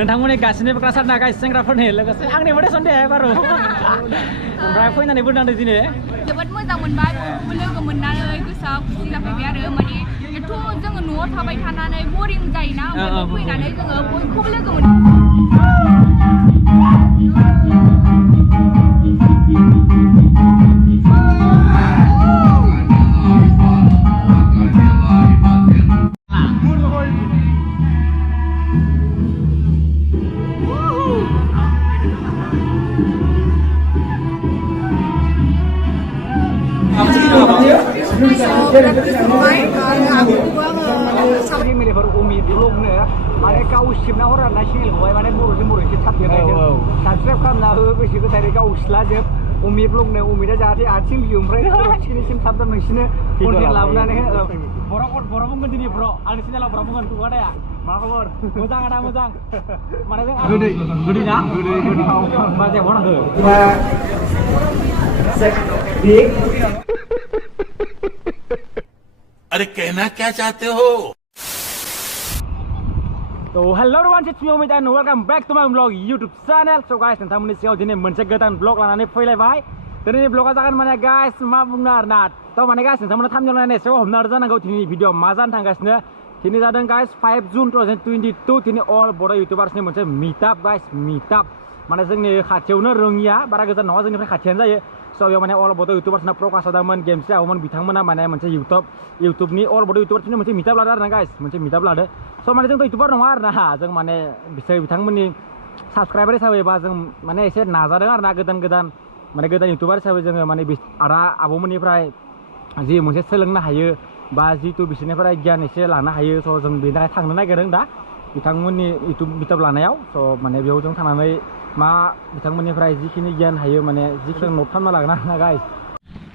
नोंथांमोननि गासिनिबो क्लासार ना गाइस सेंग्राफोरनि लोगोसे आंनि बडे सन्देह बारु ओमफ्राय फैनानै बुंनांदों दिनै जोबोद मोजां मोनबाय लोगो मोननानै गोसोआ खुसि जाफैबाय आरो माने एथ' जोङो न'आव थाबाय थानानै बरिं जायोना ओमफ्राय फैनानै जोङो बयखौबो लोगो मोनो फेमिलिफोर उमिद ब्लगनो माने गाव सिबना हरना चेनेलखौहाय माने बर'जों बर' एसे थाब देरनायजों साबसक्राइब खालामना हो गोसो गोथारै गाव सिलाजोब उमिद ब्लगनो उमिदा जाहाथे आथिं बिउ ओमफ्राय खर'थिखिनिसिम थाब थाब नोंसिनो कन्टेन्ट लाबोनानै बर' बुंगोन दिनै ब्र' आंनि चेनेलाव बर' बुंगोन खुगादाया मा खबर मोजां आदा मोजां माने जों गोदै ना गोदै गोथाव मा जेबो नांगौ अरे कहना क्या चाहते हो So hello everyone, it's me Omid and welcome back to my vlog YouTube channel. So guys, नोंथांमोननि सिगाङाव दिनै मोनसे गोदान ब्लग लानानै फैलायबाय. दिनैनि ब्लगआ जागोन माने गाइस मा बुंनो आरोना. थ' माने गाइस नोंथांमोना थामजों नायनानै एसे हमनो जानांगौ दिनैनि भिडिअ मा जानो थांगासिनो. दिनै जादों गाइस 5 जुन 2022 दिनै अल बर' इउटिउबार्सनि मोनसे मिटआप गाइस मिटआप माने जोंनि खाथियावनो रोङिया बारा गोजान नङा जोंनिफ्राय खाथियानो जायो. स' बेयाव माने अल बर' इउटिउबार्सना प्रकाश जादोंमोन गेमसि आबौमोन बिथांमोना माने मोनसे इउटुबनि अल बर' इउटिउबार्सनि मोनसे मिटआप लादों आरोना गाइस मोनसे मिटआप लादों. स' माने जोंथ' इउटुबार नङा आरोना जों माने बिथांमोननि साबस्क्राइबार हिसाबै बा जों माने एसे नाजादों आरोना गोदान इउटुबार हिसाबै जोङो माने आदा आबौमोननिफ्राय जि मोनसे सोलोंनो हायो बा जितु बिसोरनिफ्राय गियान एसे लानो हायो स' जों बेनि थाखाय थांनो नागिरदों दा बिथांमोननि इउटुब मिटआप लानायाव स' माने बेयाव जों थांनानै मा बिथांमोननिफ्राय जिखिनि गियान हायो माने जिखिनि नट खालामना लागोन आरोना गाइस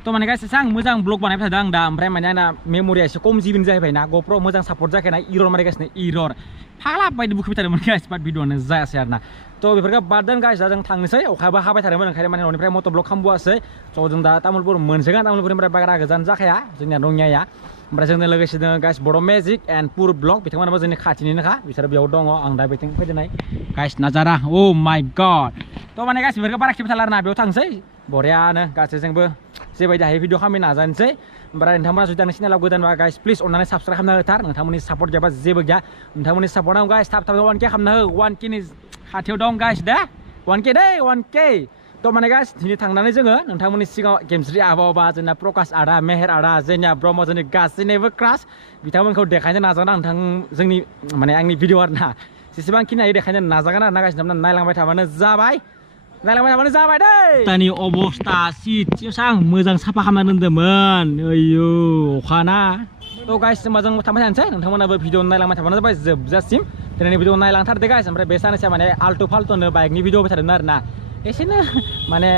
थ' माने गाइस एसे आं मोजां ब्लग बानायबाय थादों आं दा ओमफ्राय माने आंना मेम'रिया एसे खम जिबिनि जाहैबाय ना ग'प्र' मोजां सापर्ट जायाखै ना इरर मारिगासिनो इरर फाग्ला बायदि बुखुबाय थादोंमोन गाइस बाट भिडिअ'आनो जायासै आरोना थ' बेफोरखौ बाददों गाइस दा जों थांनोसै अखाबो हाबाय थादोंमोन ओंखायनो माने न'निफ्राय मट' ब्लग खालामबोआसै स' जों दा तामुलपुर मोनसेगोन तामुलपुरनिफ्राय बारा गोजान जाखाया जोंनिया रङियाया ओमफ्राय जोंनो लोगोसे दङ गाइस बर' मेजिक एन्ड पुर ब्लग बिथांमोनाबो जोंनि खाथिनिनोखा बिसोर बेयाव दङ आं दा बिथिं फैदोंनाय गाइस नाजारा अ माय गड थ' माने गाइस बेफोरखौ बारा खिथाबाय थाला आरोना बेयाव थांसै बरियानो गासैजोंबो जेबायदि हायो भिडिअ खालामनो नाजानोसै ओमफ्राय नोंथांमोना जुदि आंनि चेनेलाव गोदानबा गाइस प्लिज अननानै साबस्क्राइब खालामना होथार नोंथांमोननि सापर्ट गैयाबा जेबो गैया नोंथांमोननि सापर्टआव गाइस थाब 1K खालामना हो 1K नि खाथियाव दं गाइस दे 1K दै 1K थ' माने गाइस दिनै थांनानै जोङो नोंथांमोननि सिगाङाव गेमस्रि आब'बा जोंना प्रकाश आदा मेहेर आदा जोंनिया ब्रह्म जोंनि गासैनिबो क्रास बिथांमोनखौ देखायनो नाजागोन आं नोंथां जोंनि माने आंनि भिडिअ आरोना जेसेबांखिनि हायो देखायनो नाजागोन आरोना गाइस नोंथांमोना नायलांबाय थाबानो जाबाय दै दानि अबस्था सिटआं मोजां साफा खालामना दोन्दोंमोन ओइयो अखाना थ' गाइस होमबा जों थांबाय थानोसै नोंथांमोनाबो भिडिअ नायलांबाय थाबानो जाबाय जोबजासिम दिनैनि भिडिअ नायलांथारदो गाइस ओमफ्राय बे सानैसोआ माने आल्टु फाल्टुनो बाइकनि भिडिअ होबाय थादोंमोन आरोना एसेनो माने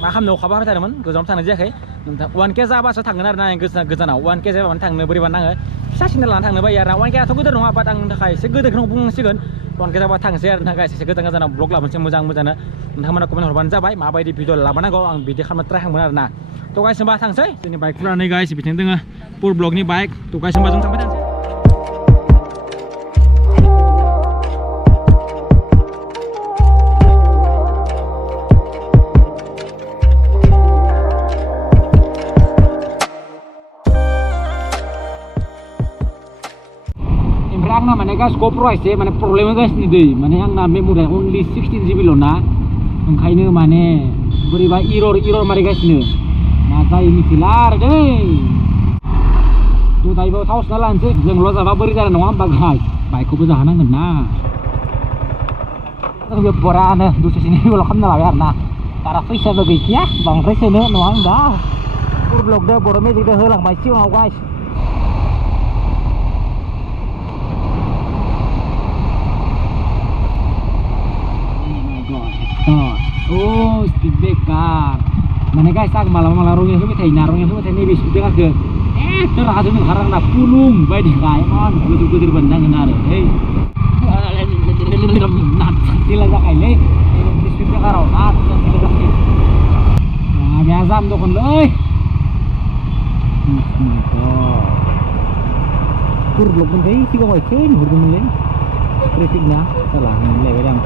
मा खालामनो अखाबो हाबाय थादोंमोन गोजानाव थांनाय जायाखै नोंथां 1K जाबासो थांगोन आरोना गोजानाव 1K जाबा माने थांनो बोरैबा नाङो फिसासिन लानानै थांनो बायो आरोना 1K आथ' गिदिर नङा बाट आंनि थाखाय एसे गिदिरखौनो बुंनांसिगोन 1K जाबा थांसै आरो नोंथां गाइस एसे गोजानाव ब्लग लाबोनोसै मोजांनो नोंथांमोना कमेन्ट हरबानो जाबाय माबायदि भिडिअ लाबोनांगौ आं बिदि खालामनो ट्राइ खालामगोन आरोना थ' गाइस होमबा थांसै जोंनि बाइकफोरा नै गाइस बिथिं दोङो पुर ब्लगनि बाइक थ' गाइस होमबा जों थांबाय थानोसै आंना माने गाइस ग'प्र' एसे माने प्रब्लेम होगासिनो दै माने आंना मेम'रिया अनलि 16 GB ल' ना ओंखायनो माने बोरैबा इरर मारिगासिनो मा जायो मिथिला आरो दै थ' दायो थाव सोना लानोसै जोंल' जाबा बोरै जानाय नङा होमबा गाइस बाइकखौबो जाहोनांगोन ना जों बे बरानो दसेसिनि भिडिअ खालामना लाबाय आरोना बारा फैसाबो गैखाया बांद्राय सोनो नङा होमबा पुर ब्लगदो बर' मेजिकदो होलांबाय सिगाङाव guys oh speed breaker mana guys aku malah rongnya itu betul narongnya itu betul nih speed breaker terasa tuh sekarang nak pulung baik di kayak on kudu bandang benar hei nat sila sa kaile speed breaker nat sila sa kaile nah biasa tuh kan loh kur blok pun sih kok mau chen huruf mulai traffic na salah mulai berang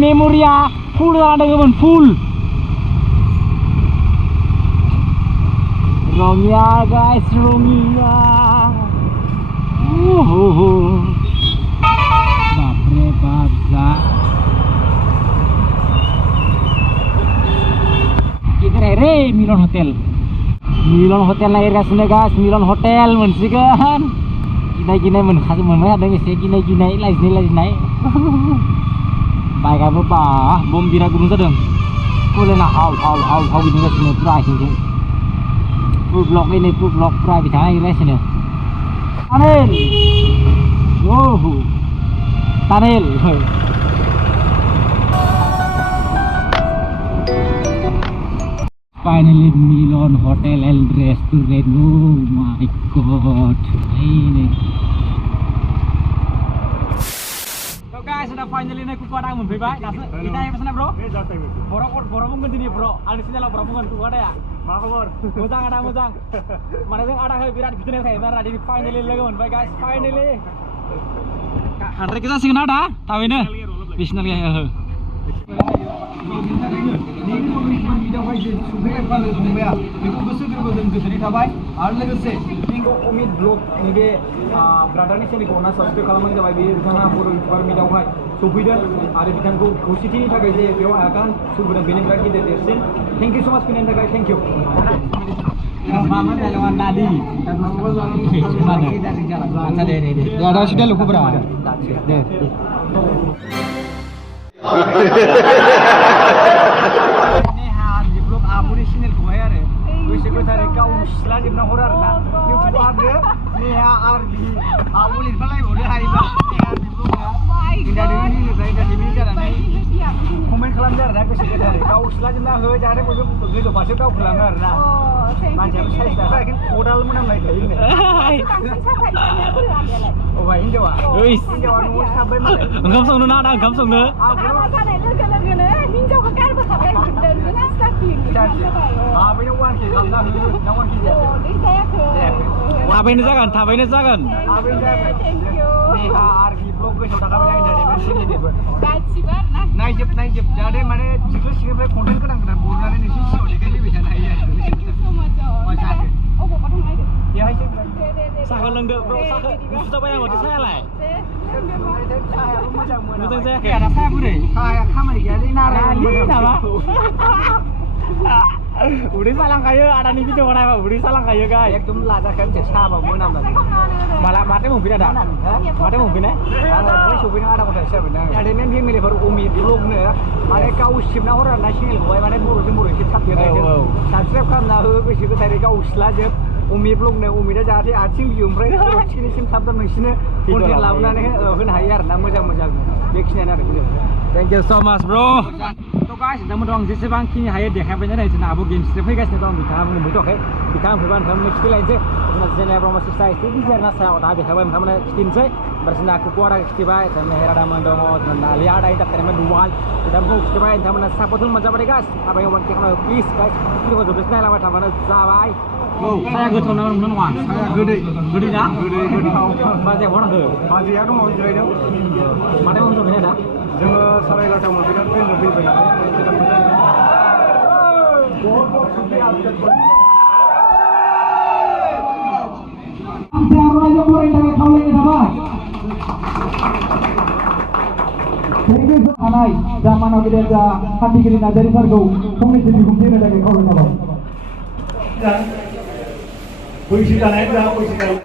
memoria full ada gaban full. Rongnya guys, rongnya. Bapre babza. Kita re Milan Hotel. Milan Hotel lahir guys, Milan Hotel mensikan. Gina menkhas menmai ada ngese gina lajnai. Baik apa bah, bom bira gunung sedang. Kulena hau gitu guys, ini price ini. Full block ini full block price bicara ini sini. Tanel. Tanel. Finally Milan Hotel and Restaurant. Oh my god. Ini. So guys, sudah finally naik kuku ada membebai. Kita yang pesan bro? Borong mungkin ini bro. Alisnya lah borong mungkin kuku ada ya. Muzang ada muzang. Mana yang ada kayak birat bikin saya mana di finally lagi membebai guys. Finally. Hari kita sih ada. Tahu ini? Bisnal ya. Umid blog ini brother ni sini kona subscribe kalaman jawab ini karena pura media uai subida ada bikin go city ni tak aja dia akan subida bini lagi dia dersen. Thank you so much Pinan guys, thank you. Mama dah lawan tadi. Mana deh. Ya ada sudah lupa berapa. Deh. Amuri sinil ko ya re wise ko tare ka usla jibna horar na yu ko abre neha arbi amuli falai bole haiba neha diblo ga inda dini ni dai da dimi jara nai comment kalam jar da ko se tare ka usla jibna ho jare ko gelo pase ka khulangar na macam saya dah kan modal mana mai kai ne oh vai injawa injawa nu sabai mai ngam song na da ngam song ne ama sa ne lege ne injawa ka kar ba sa bai den na sa ki apa yang wan ki samna na wan ki ya apa ini jangan apa ini jangan neha argi blog ko chota ka bai dari sini ni ber gachi bar na naijep jade mane jikle sini bai content kadang kadang borna ne sisi ode ke li bisa na ya ya hai sakal lengge bro sakal sudah banyak waktu saya lah mudah saya kayak ada saya boleh kayak kamar jadi narasi apa udah salang kayu ada nih video mana udah salang kayu guys ekdom lajar kan jasa apa mau nama malah mati mungkin ada mati mungkin ada boleh supaya ada kota saya benar ada nih dia milih baru umid blog nih mereka usip nah orang nasional gue mana buru sih tapi subscribe kan nah gue juga tadi kau uslaje umid blog nih umidnya jadi acing diumrek sini tabdan sini konten lawan nih kan hayar nama mojang bikinnya ada gitu. Thank you so much bro. So guys, namun doang jisebang kini hayar deh kampanye nih cina abu games tapi guys nih doang bicara mungkin betul kan bicara perubahan kamu next lain sih karena channel promo sistem itu di sana saya udah habis kamu kamu skin sih bersama aku kuara istibai sama hera mandong dan lihat ada entertainment dual dan aku istibai kamu support macam apa guys apa yang want kamu please guys ini kau subscribe lah macam mana sabai saya good nama mana wan saya good ya good baca mana ke baca ya tu mau jadi tu mana mau tu mana dah jangan sarai kata mau biar pun lebih baik Anai zaman aku dia hati kiri dari sargo kami jadi kumpir ada ke kalau nama puisi dah naik dah puisi dah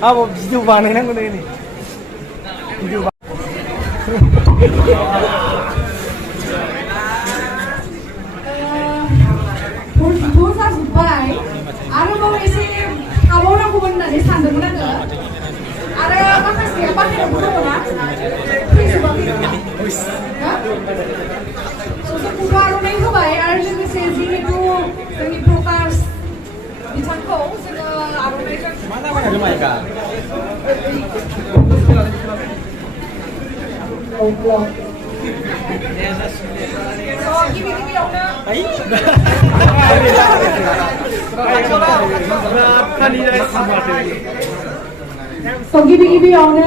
apa video mana yang udah ini video So गिबि-गिबियावनो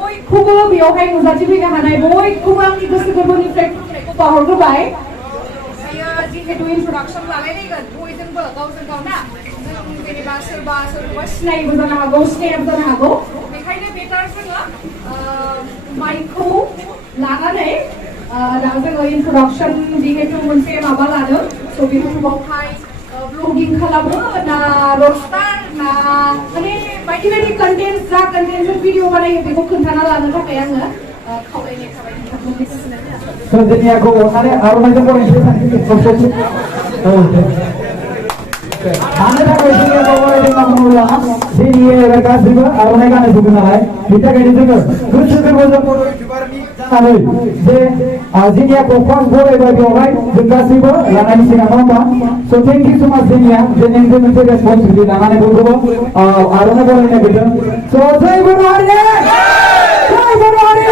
बयखौबो बेयावहाय नुजाथिफैनो हानाय बयखौबो आंनि गोसो गोरबोनिफ्राय खुलुमनायखौ बावहरग्रोबाय। दायो जिहेतु इन्ट्रडाक्सन लालायलायगोन बयजोंबो गावजों गाव ना जों जेनेबा सोरखौबा सिनायिबो जानो हागौ सिनायाबो जानो हागौ बेखायनो बेटार जोङो माइकखौ लानानै दा जोङो इन्ट्रडाक्सन जिहेतु मोनसे माबा लादों स' बेखौ बावहाय ब्लगिं खालामो ना रस्टार ना माने बायदि बायदि कन्टेन्ट जा कन्टेन्टजों भिडिअ बानायो बेखौ खोन्थाना लानो थाखाय आङो खावलायनाय थाबाय नोंथांमोननि गोसोनाय जोंनियाखौ अननानै आर'नाइजों बरायनोसै मानो थाखाय जोंनियाखौ बरायदों होनना बुङोब्ला जोंनि गासैबो आर'नाइ गानजोबो नालाय बेनि थाखायनो जोङो गोसो गोरबोजों बर' इउटिउबारनि जानानै जे जोंनियाखौ फार्स्ट बरायबाय बेवहाय जों गासैबो लानायनि सिगां नङा होमबा स' थेंक इउ स' माच जोंनिया जे नोंजों मोनसे रेसपन्सिबिलिटि लानानै बयखौबो आर'नाइ बरायनो नागिरदों स' जय बर' हारि जय बर' हारि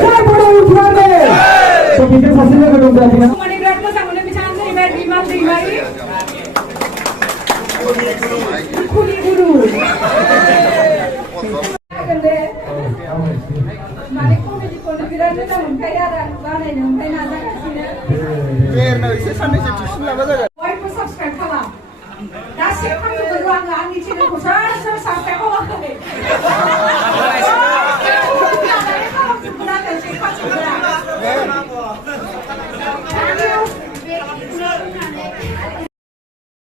जय बर' इउटिउबार स' बिजों सासे लोगो दं जाहाथे माने बिराद मोजां मोनो बिथाङानो जाहैबाय बिमान दैमारि खुलि गुरु माने कमेडिखौनो बिराद मोजां मोनखायो आरो आं बानायनो ओमफ्राय नाजागासिनो बयबो साबसक्राइब खालाम दासिम खालामजोबो आङो आंनि चेनेलखौ सोर सोर साबसक्राइब खालामाखै खालामजोबगोन आरो